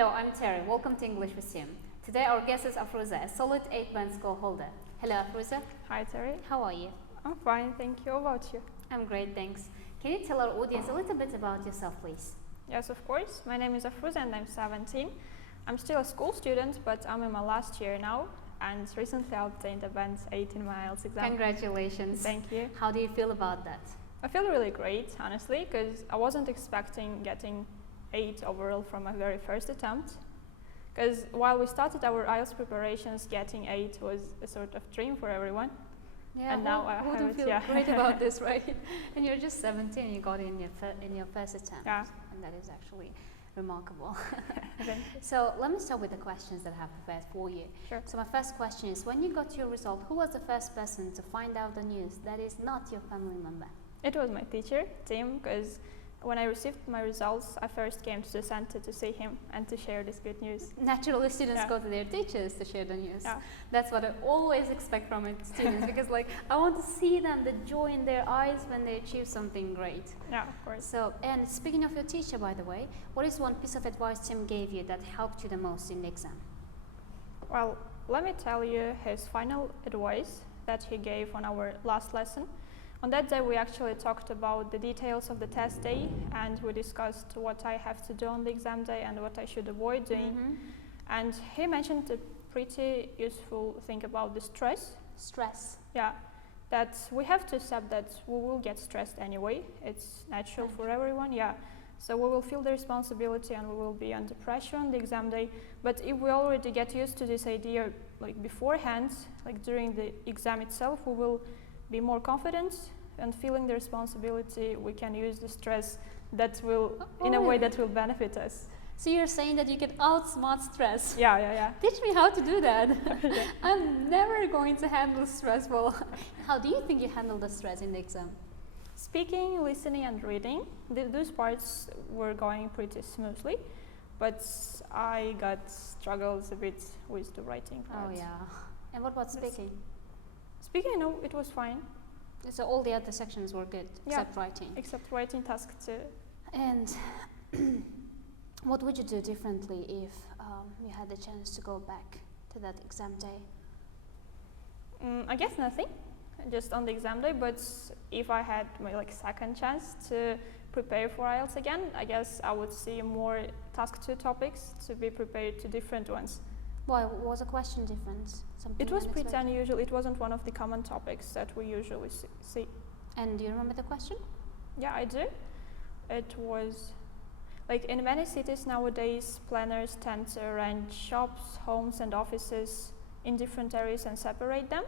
Hello, I'm Terry. Welcome to English with Sim. Today our guest is AFRUZA, a solid 8 band score holder. Hello AFRUZA. Hi Terry. How are you? I'm fine, thank you. How about you? I'm great, thanks. Can you tell our audience a little bit about yourself, please? Yes, of course. My name is AFRUZA and I'm 17. I'm still a school student, but I'm in my last year now, and recently I obtained a band 8 in my IELTS exam. Congratulations. Thank you. How do you feel about that? I feel really great, honestly, because I wasn't expecting getting 8 overall from my very first attempt. Because while we started our IELTS preparations, getting 8 was a sort of dream for everyone. Yeah, and now I have wouldn't it, feel great about this, right? And you're just 17 and you got it in your first attempt. Yeah. And that is actually remarkable. Okay. So let me start with the questions that I have prepared for you. Sure. So my first question is, when you got your result, who was the first person to find out the news that is not your family member? It was my teacher, Tim, because when I received my results, I first came to the center to see him and to share this good news. Naturally, students go to their teachers to share the news. Yeah. That's what I always expect from my students, because like I want to see them, the joy in their eyes when they achieve something great. Yeah, of course. So, and speaking of your teacher, by the way, what is one piece of advice Tim gave you that helped you the most in the exam? Well, let me tell you his final advice that he gave on our last lesson. On that day, we actually talked about the details of the test day, and we discussed what I have to do on the exam day and what I should avoid doing. And he mentioned a pretty useful thing about the stress. Stress. Yeah, that we have to accept that we will get stressed anyway. It's natural for everyone, yeah. So we will feel the responsibility and we will be under pressure on the exam day. But if we already get used to this idea like beforehand, like during the exam itself, we will be more confident and feeling the responsibility. We can use the stress that will, in a way that will benefit us. So you're saying that you can outsmart stress? Yeah. Teach me how to do that. I'm never going to handle stress well. How do you think you handle the stress in the exam? Speaking, listening and reading, those parts were going pretty smoothly, but I got struggles a bit with the writing part. Oh yeah. And what about speaking? Speaking, no, it was fine. So all the other sections were good, except writing? Except writing, task 2. And what would you do differently if you had the chance to go back to that exam day? I guess nothing, just on the exam day, but if I had my second chance to prepare for IELTS again, I guess I would see more task 2 topics to be prepared to different ones. Why was the question different? It was pretty unusual. It wasn't one of the common topics that we usually see. And do you remember the question? Yeah, I do. It was like in many cities nowadays, planners tend to arrange shops, homes and offices in different areas and separate them.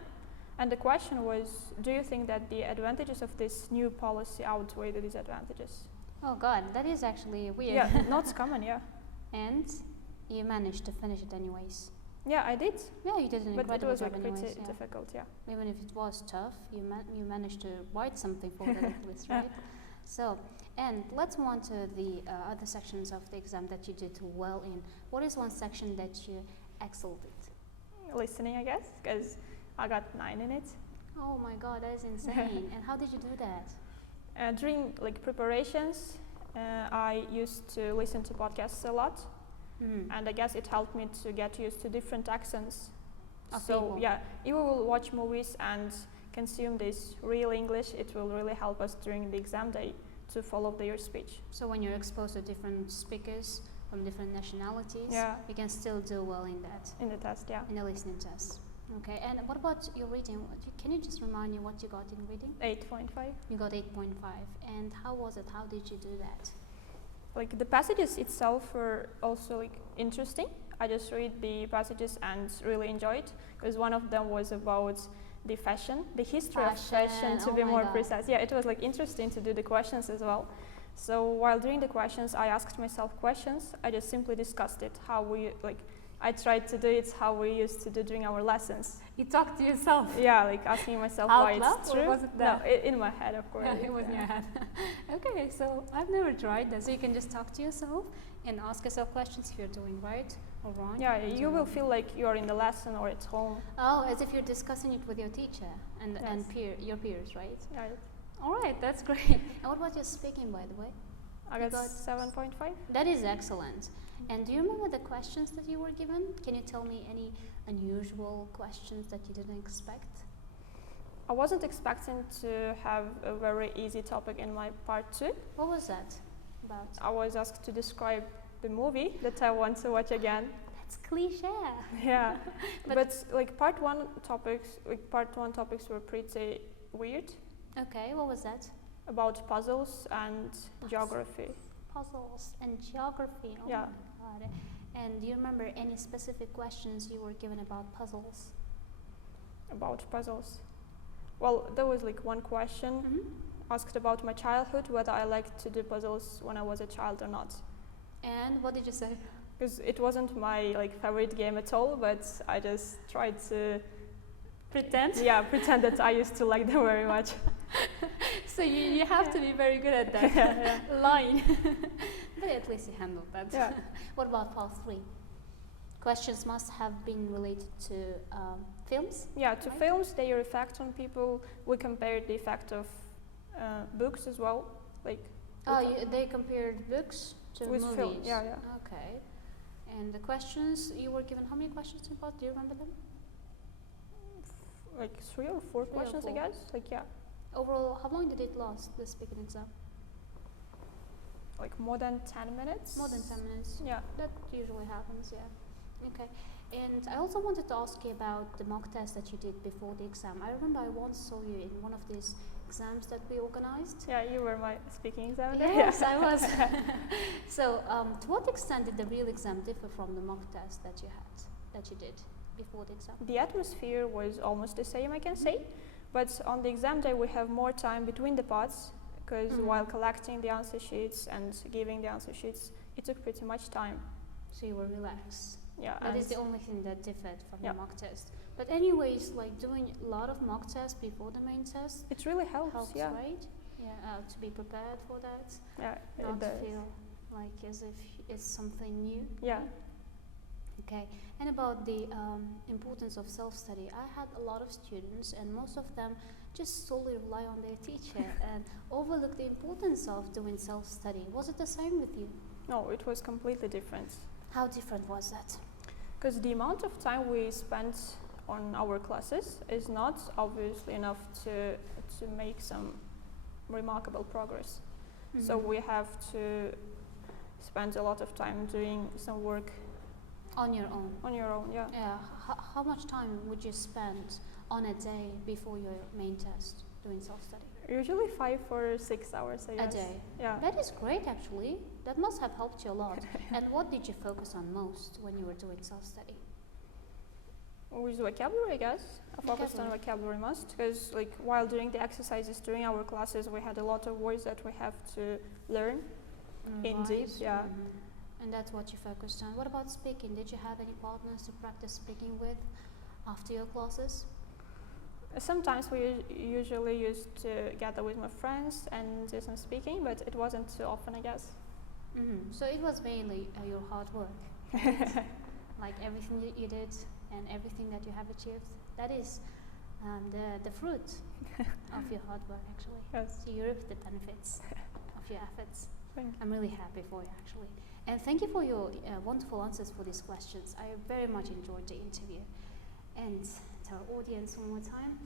And the question was, do you think that the advantages of this new policy outweigh the disadvantages? Oh God, that is actually weird. Yeah, not common, yeah. And you managed to finish it anyways? Yeah, I did. Yeah, you did an incredible but it was job pretty anyways, difficult, yeah. Even if it was tough, you managed to write something for the list, right? So, and let's move on to the other sections of the exam that you did well in. What is one section that you excelled at? Listening, I guess, because I got 9 in it. Oh my God, that is insane. And how did you do that? During preparations, I used to listen to podcasts a lot. And I guess it helped me to get used to different accents. So yeah, if we will watch movies and consume this real English, it will really help us during the exam day to follow their speech. So when you're exposed to different speakers from different nationalities, you can still do well in that. In the test, yeah. In the listening test. Okay, and what about your reading? Can you just remind me what you got in reading? 8.5. You got 8.5. And how was it? How did you do that? Like the passages itself were also interesting. I just read the passages and really enjoyed, because one of them was about the fashion, the history of fashion, to be more precise. Yeah, it was interesting to do the questions as well. So while doing the questions, I asked myself questions. I just simply discussed it, how we I tried to do it how we used to do during our lessons. You talked to yourself? Yeah, asking myself why it's true. Or was it that? No, in my head, of course. Yeah, it was in your head. Okay, so I've never tried that. So you can just talk to yourself and ask yourself questions if you're doing right or wrong. Yeah, you will feel like you're in the lesson or at home. Oh, as if you're discussing it with your teacher and your peers, right? Right. All right, that's great. And what about your speaking, by the way? I You got got 7.5. That is excellent. And do you remember the questions that you were given? Can you tell me any unusual questions that you didn't expect? I wasn't expecting to have a very easy topic in my part 2. What was that about? I was asked to describe the movie that I want to watch again. That's cliche. Yeah, but like part one topics were pretty weird, Okay, what was that? about puzzles and geography. Puzzles and geography. Oh Yeah. my god. And do you remember any specific questions you were given about puzzles? About puzzles. Well, there was like one question asked about my childhood, whether I liked to do puzzles when I was a child or not. And what did you say? Because it wasn't my like favorite game at all, but I just tried to Pretend? pretend that I used to like them very much. So you have to be very good at that line. But at least you handled that. Yeah. What about part 3? Questions must have been related to films? Yeah, to Right. films, their effect on people. We compared the effect of books as well, like They compared books to with movies? film. Yeah, yeah. Okay. And the questions you were given, how many questions about? Do you remember them? Like 3 or 4 or questions, I 4. guess. Like yeah, Overall, how long did it last, the speaking exam? like more than 10 minutes. More than 10 minutes? Yeah. That usually happens, yeah. Okay. And I also wanted to ask you about the mock test that you did before the exam. I remember I once saw you in one of these exams that we organized. Yeah, you were my speaking examiner. Yes, I was. So, to what extent did the real exam differ from the mock test that you did before the exam? The atmosphere was almost the same, I can say, but on the exam day we have more time between the parts, because while collecting the answer sheets and giving the answer sheets, it took pretty much time. So you were relaxed. Yeah, That and is the only thing that differed from Yeah. the mock test. But anyways, like doing a lot of mock tests before the main test it really helps. helps, Yeah, right? Yeah, to be prepared for that, yeah, not it to does. feel like as if it's something new. Yeah. Okay, and about the importance of self-study, I had a lot of students and most of them just solely rely on their teacher and overlook the importance of doing self-study. Was it the same with you? No, it was completely different. How different was that? Because the amount of time we spent on our classes is not obviously enough to make some remarkable progress. So we have to spend a lot of time doing some work On your own? on your own. Yeah. Yeah, how much time would you spend on a day before your main test doing self-study? Usually 5 or 6 hours a A day? Yeah. That is great actually. That must have helped you a lot. And what did you focus on most when you were doing self-study? With vocabulary, I guess. I focused on Vocabulary. vocabulary most, because like while doing the exercises during our classes, we had a lot of words that we have to learn in deep. Revise? Yeah. And that's what you focused on. What about speaking? Did you have any partners to practice speaking with after your classes? Sometimes we usually used to gather with my friends and do some speaking, but it wasn't too often, I guess. So it was mainly your hard work, like everything you did and everything that you have achieved. That is the fruit of your hard work, actually. Yes. So you reap the benefits of your efforts. Thank you. I'm really happy for you, actually. And thank you for your wonderful answers for these questions. I very much enjoyed the interview. And to our audience one more time.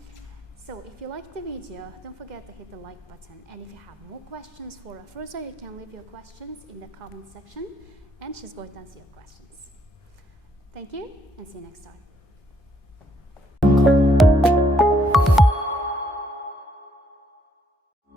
So if you liked the video, don't forget to hit the like button. And if you have more questions for AFRUZA, you can leave your questions in the comment section and she's going to answer your questions. Thank you and see you next time.